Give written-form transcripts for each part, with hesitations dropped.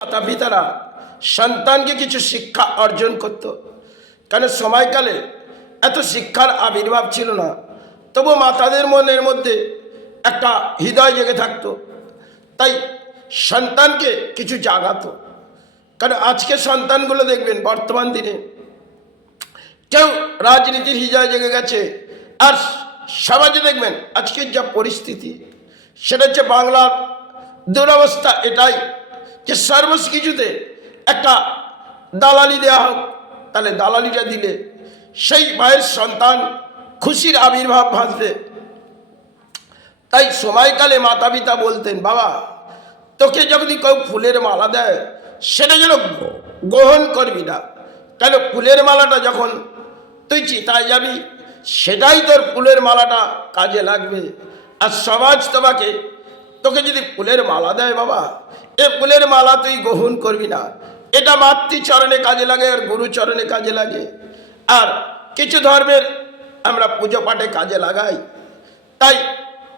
মাতা পিতারা সন্তানকে কিছু শিক্ষা অর্জন করত, কারণ সময়কালে এত শিক্ষার আবির্ভাব ছিল না। তবু মাতাদের মনের মধ্যে একটা হৃদয় জেগে থাকতো, তাই সন্তানকে কিছু জাগাতো। কারণ আজকে সন্তানগুলো দেখবেন বর্তমান দিনে কেউ রাজনীতির হৃদয় জেগে গেছে, আর সমাজে দেখবেন আজকের যা পরিস্থিতি সেটা হচ্ছে বাংলার দুরবস্থা এটাই যে সর্বস্ব কিছুতে একটা দালালি দেওয়া হোক, তাহলে দালালিটা দিলে সেই মায়ের সন্তান খুশির আবির্ভাব ভাসবে। তাই সময়কালে মাতা পিতা বলতেন, বাবা তোকে যদি কেউ ফুলের মালা দেয় সেটা যেন গ্রহণ করবি না, কেন ফুলের মালাটা যখন তুই চিতায় যাবি সেটাই তোর ফুলের মালাটা কাজে লাগবে। আর সমাজ তোকে যদি ফুলের মালা দেয়, বাবা এ ফুলের মালা তুই গ্রহণ করবি না, এটা মাতৃচরণে কাজে লাগে আর গুরুচরণে কাজে লাগে। আর কিছু ধর্মের আমরা পুজো পাঠে কাজে লাগাই, তাই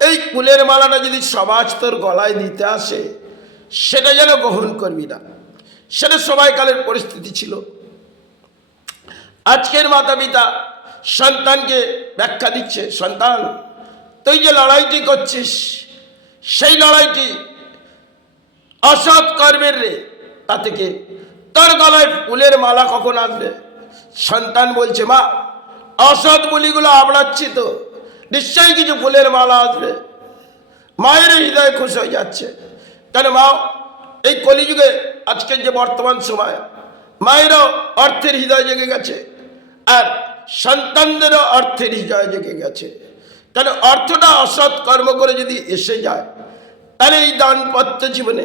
এই ফুলের মালাটা যদি সমাজ তোর গলায় দিতে আসে সেটা যেন গ্রহণ করবি না। সেটা সময়কালের পরিস্থিতি ছিল। আজকের মাতা পিতা সন্তানকে ব্যাখ্যা দিচ্ছে, সন্তান তুই যে লড়াইটি করছিস সেই লড়াইটি অসৎ কর্মের রে, তা থেকে তোর গলায় ফুলের মালা কখন আসবে? সন্তান বলছে, মা অসৎ বলিগুলো আবড়াচ্ছি তো, নিশ্চয়ই কিছু ফুলের মালা আসবে। মায়ের হৃদয় খুশ হয়ে যাচ্ছে, কেন মা এই কলিযুগে আজকের যে বর্তমান সময় মায়েরও অর্থের হৃদয় জেগে গেছে, আর সন্তানদেরও অর্থের হৃদয় জেগে গেছে। কেন অর্থটা অসৎ কর্ম করে যদি এসে যায়, তাহলে এই দাম্পত্য জীবনে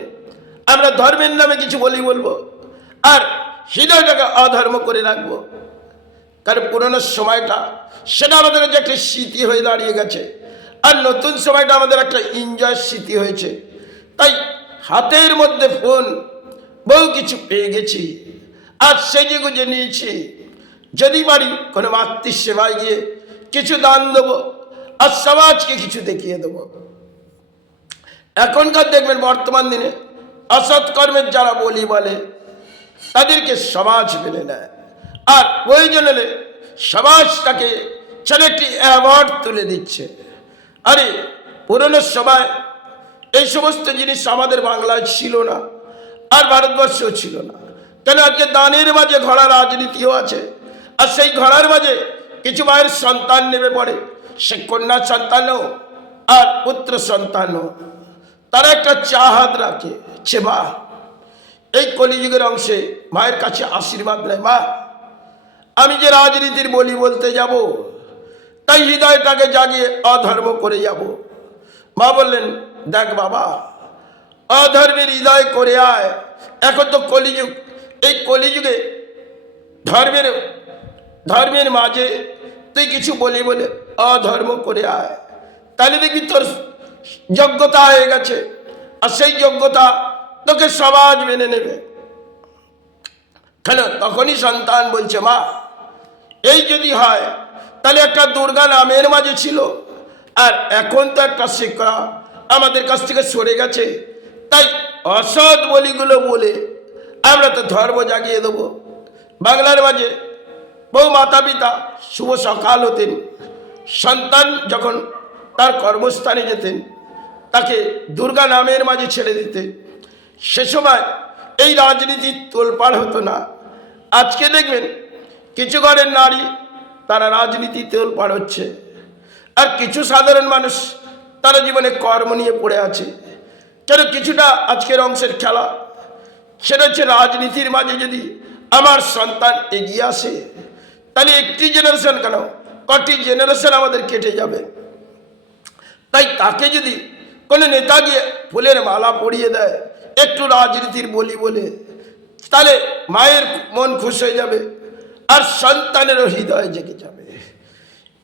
আমরা ধর্মের নামে কিছু বলবো আর হৃদয়টাকে অধর্ম করে রাখবো। কারণ পুরনো সময়টা সেটা আমাদের কাছে একটা স্মৃতি হয়ে দাঁড়িয়ে গেছে, আর নতুন সময়টা আমাদের একটা এনজয় স্মৃতি হয়েছে। তাই হাতের মধ্যে ফোন, বহু কিছু পেয়ে গেছি, আর সেজে গুজে নিয়েছি। যদি পারি কোনো মাতৃ সেবায় গিয়ে কিছু দান দেবো, আর সমাজকে কিছু দেখিয়ে দেবো। এখনকার দেখবেন বর্তমান দিনে অসৎ কর্মের যারা বলে তাদেরকে সমাজ মেনে নেয়, আর প্রয়োজন হলে সমাজ তাকে ছেলে একটি অ্যাওয়ার্ড তুলে দিচ্ছে। আরে পুরনো সময় এই সমস্ত জিনিস আমাদের বাংলায় ছিল না, আর ভারতবর্ষেও ছিল না। কেন আজকে দানের মাঝে ঘোড়া রাজনীতিও আছে, আর সেই ঘোড়ার মাঝে কিছু মায়ের সন্তান নেমে পড়ে, সে কন্যা সন্তানও আর পুত্র সন্তানও, তারা একটা চাহাত রাখে ছে মা এই কলিযুগের অংশে মায়ের কাছে আশীর্বাদ নেয়, মা আমি যে রাজনীতির বলতে যাব, তাই হৃদয়টাকে জাগিয়ে অধর্ম করে যাব। মা বললেন, দেখ বাবা অধর্মের হৃদয় করে আয়, এখন তো কলিযুগ, এই কলিযুগে ধর্মের মাঝে তুই কিছু বলে অধর্ম করে আয়, তাহলে দেখবি তোর যোগ্যতা হয়ে গেছে, আর সেই যোগ্যতা তোকে সমাজ মেনে নেবে। কেন তখনই সন্তান বলছে, মা এই যদি হয় তাহলে একটা দুর্গা নামের মাঝে ছিল, আর এখন তো একটা শিক্ষা আমাদের কাছ থেকে সরে গেছে, তাই অসৎ বলিগুলো বলে আমরা তো ধর্ম জাগিয়ে দেবো। বাংলার মাঝে বহু মাতা পিতা শুভ সকাল হতেন, সন্তান যখন তার কর্মস্থানে যেতেন তাকে দুর্গা নামের মাঝে ছেড়ে দিতেন। সে সময় এই রাজনীতির তোলপাড় হতো না। আজকে দেখবেন কিছু ঘরের নারী তারা রাজনীতি তোলপাড় হচ্ছে, আর কিছু সাধারণ মানুষ তারা জীবনে কর্ম নিয়ে পড়ে আছে। কেন কিছুটা আজকের অংশের খেলা সেটা হচ্ছে রাজনীতির মাঝে যদি আমার সন্তান এগিয়ে আসে, তাহলে একটি জেনারেশন কেন কটি জেনারেশন আমাদের কেটে যাবে। তাই তাকে যদি কোনো নেতা গিয়ে ফুলের মালা পরিয়ে দেয় একটু রাজনীতির বলে, তাহলে মায়ের মন খুশ হয়ে যাবে, আর সন্তানেরও হৃদয় জেগে যাবে।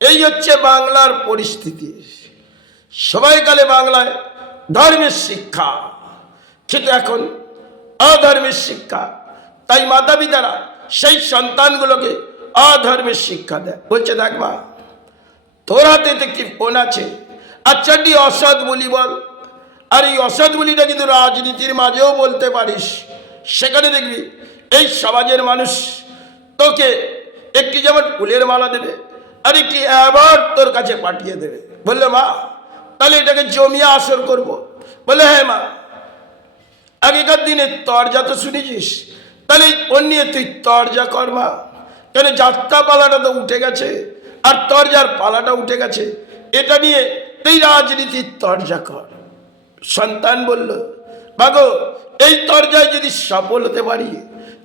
এই হচ্ছে বাংলার পরিস্থিতি। সময়কালে বাংলায় ধর্মের শিক্ষা, কিন্তু এখন অধর্মের শিক্ষা। তাই মাতা পিতারা সেই সন্তানগুলোকে অধর্মের শিক্ষা দেয়। বলছে, দেখ মা তোর হাতে একটি ফোন আছে, আচ্ছা অসৎ বলি বল, আর এই অসৎ বলিটা কিন্তু রাজনীতির মাঝেও বলতে পারিস, সেখানে দেখবি এই সমাজের মানুষ তোকে একটি যেমন ফুলের মালা দেবে আর একটি অ্যাওয়ার্ড তোর কাছে পাঠিয়ে দেবে, বললে মা তাহলে এটাকে জমিয়ে আসর করব। বলে হ্যাঁ মা, আগেকার দিনে তরজা তো শুনেছিস, তাহলে ওর নিয়ে তুই তরজা কর মা। কেন যাত্রা পালাটা তো উঠে গেছে আর তরজার পালাটা উঠে গেছে, এটা নিয়ে তুই রাজনীতির তরজা কর। সন্তান বলল মাগো এই তরজায় যদি সফল হতে পারি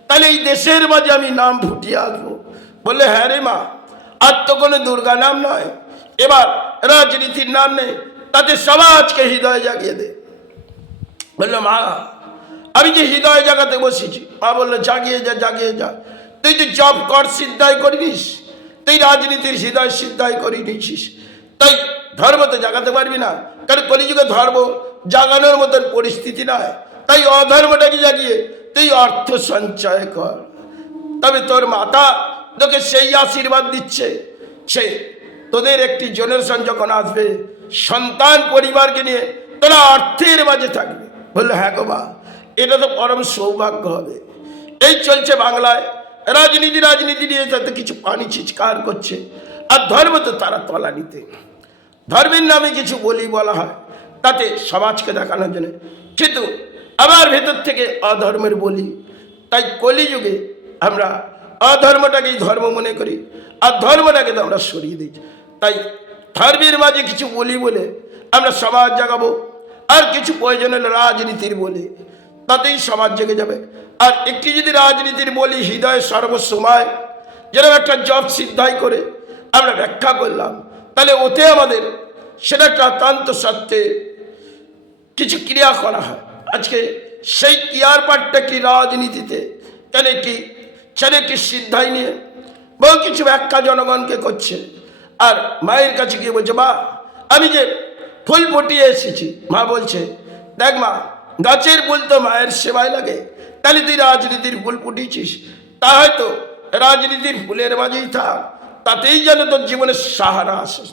তাহলে এই দেশের মাঝে আমি নাম ফুটিয়ে আসবো। বললে হ্যাঁ রে মা, আর তো কোনো দুর্গা নাম নয়, এবার রাজনীতির নাম নেই, তাতে সমাজকে হৃদয় জাগিয়ে দে। বললো মা আমি যে হৃদয় জাগাতে বসেছি। মা বললো জাগিয়ে যা জাগিয়ে যা, তুই তো জব কর সিদ্ধাই করিনিস, তুই রাজনীতির হৃদয় সিদ্ধাই করে নিয়েছিস, তাই ধর্ম তো জাগাতে পারবি না, কারণ কলিযুগে ধর্ম জাগানোর মতন পরিস্থিতি নয়। তাই অধর্মটাকে জাগিয়ে তুই অর্থ সঞ্চয় কর, তবে তোর মাতা তোকে সেই আশীর্বাদ দিচ্ছে, সে তোদের একটি জেনারেশন যখন আসবে সন্তান পরিবারকে নিয়ে তোরা অর্থের মাঝে থাকবে। বললো হ্যাঁ গো মা, এটা তো পরম সৌভাগ্য হবে। এই চলছে বাংলায় রাজনীতি, রাজনীতি নিয়ে তাতে কিছু পানি চিৎকার করছে, আর ধর্ম তো তারা তলানিতে। ধর্মের নামে কিছু বলা হয় তাতে সমাজকে দেখানোর জন্য, কিন্তু আবার ভেতর থেকে অধর্মের বলি। তাই কলিযুগে আমরা অধর্মটাকেই ধর্ম মনে করি আর ধর্মটাকে তো আমরা সরিয়ে দিই। তাই ধর্মের মাঝে কিছু বলে আমরা সমাজ জাগাবো, আর কিছু প্রয়োজন হলে রাজনীতির বলে, তাতেই সমাজ জেগে যাবে। আর একটি যদি রাজনীতির বলি হৃদয় সর্বসময় যেরকম একটা জব সিদ্ধাই করে আমরা ব্যাখ্যা করলাম, তাহলে ওতে আমাদের সেটা একটা একান্ত সত্ত্বে কিছু ক্রিয়া করা হয়। আজকে সেই ক্রিয়ার পাঠটা কি রাজনীতিতে কেন কি ছেলেকে সিদ্ধাই নিয়ে বহু কিছু ব্যাখ্যা জনগণকে করছে, আর মায়ের কাছে গিয়ে বলছে মা আমি যে ফুল ফুটিয়ে এসেছি। মা বলছে দেখ মা, গাছের ফুল তো মায়ের সেবায় লাগে, তাহলে তুই রাজনীতির ফুল ফুটিয়েছিস, তা হয়তো রাজনীতির ফুলের মাঝেই থাক, তাতেই যেন তোর জীবনের সাহারা আসে।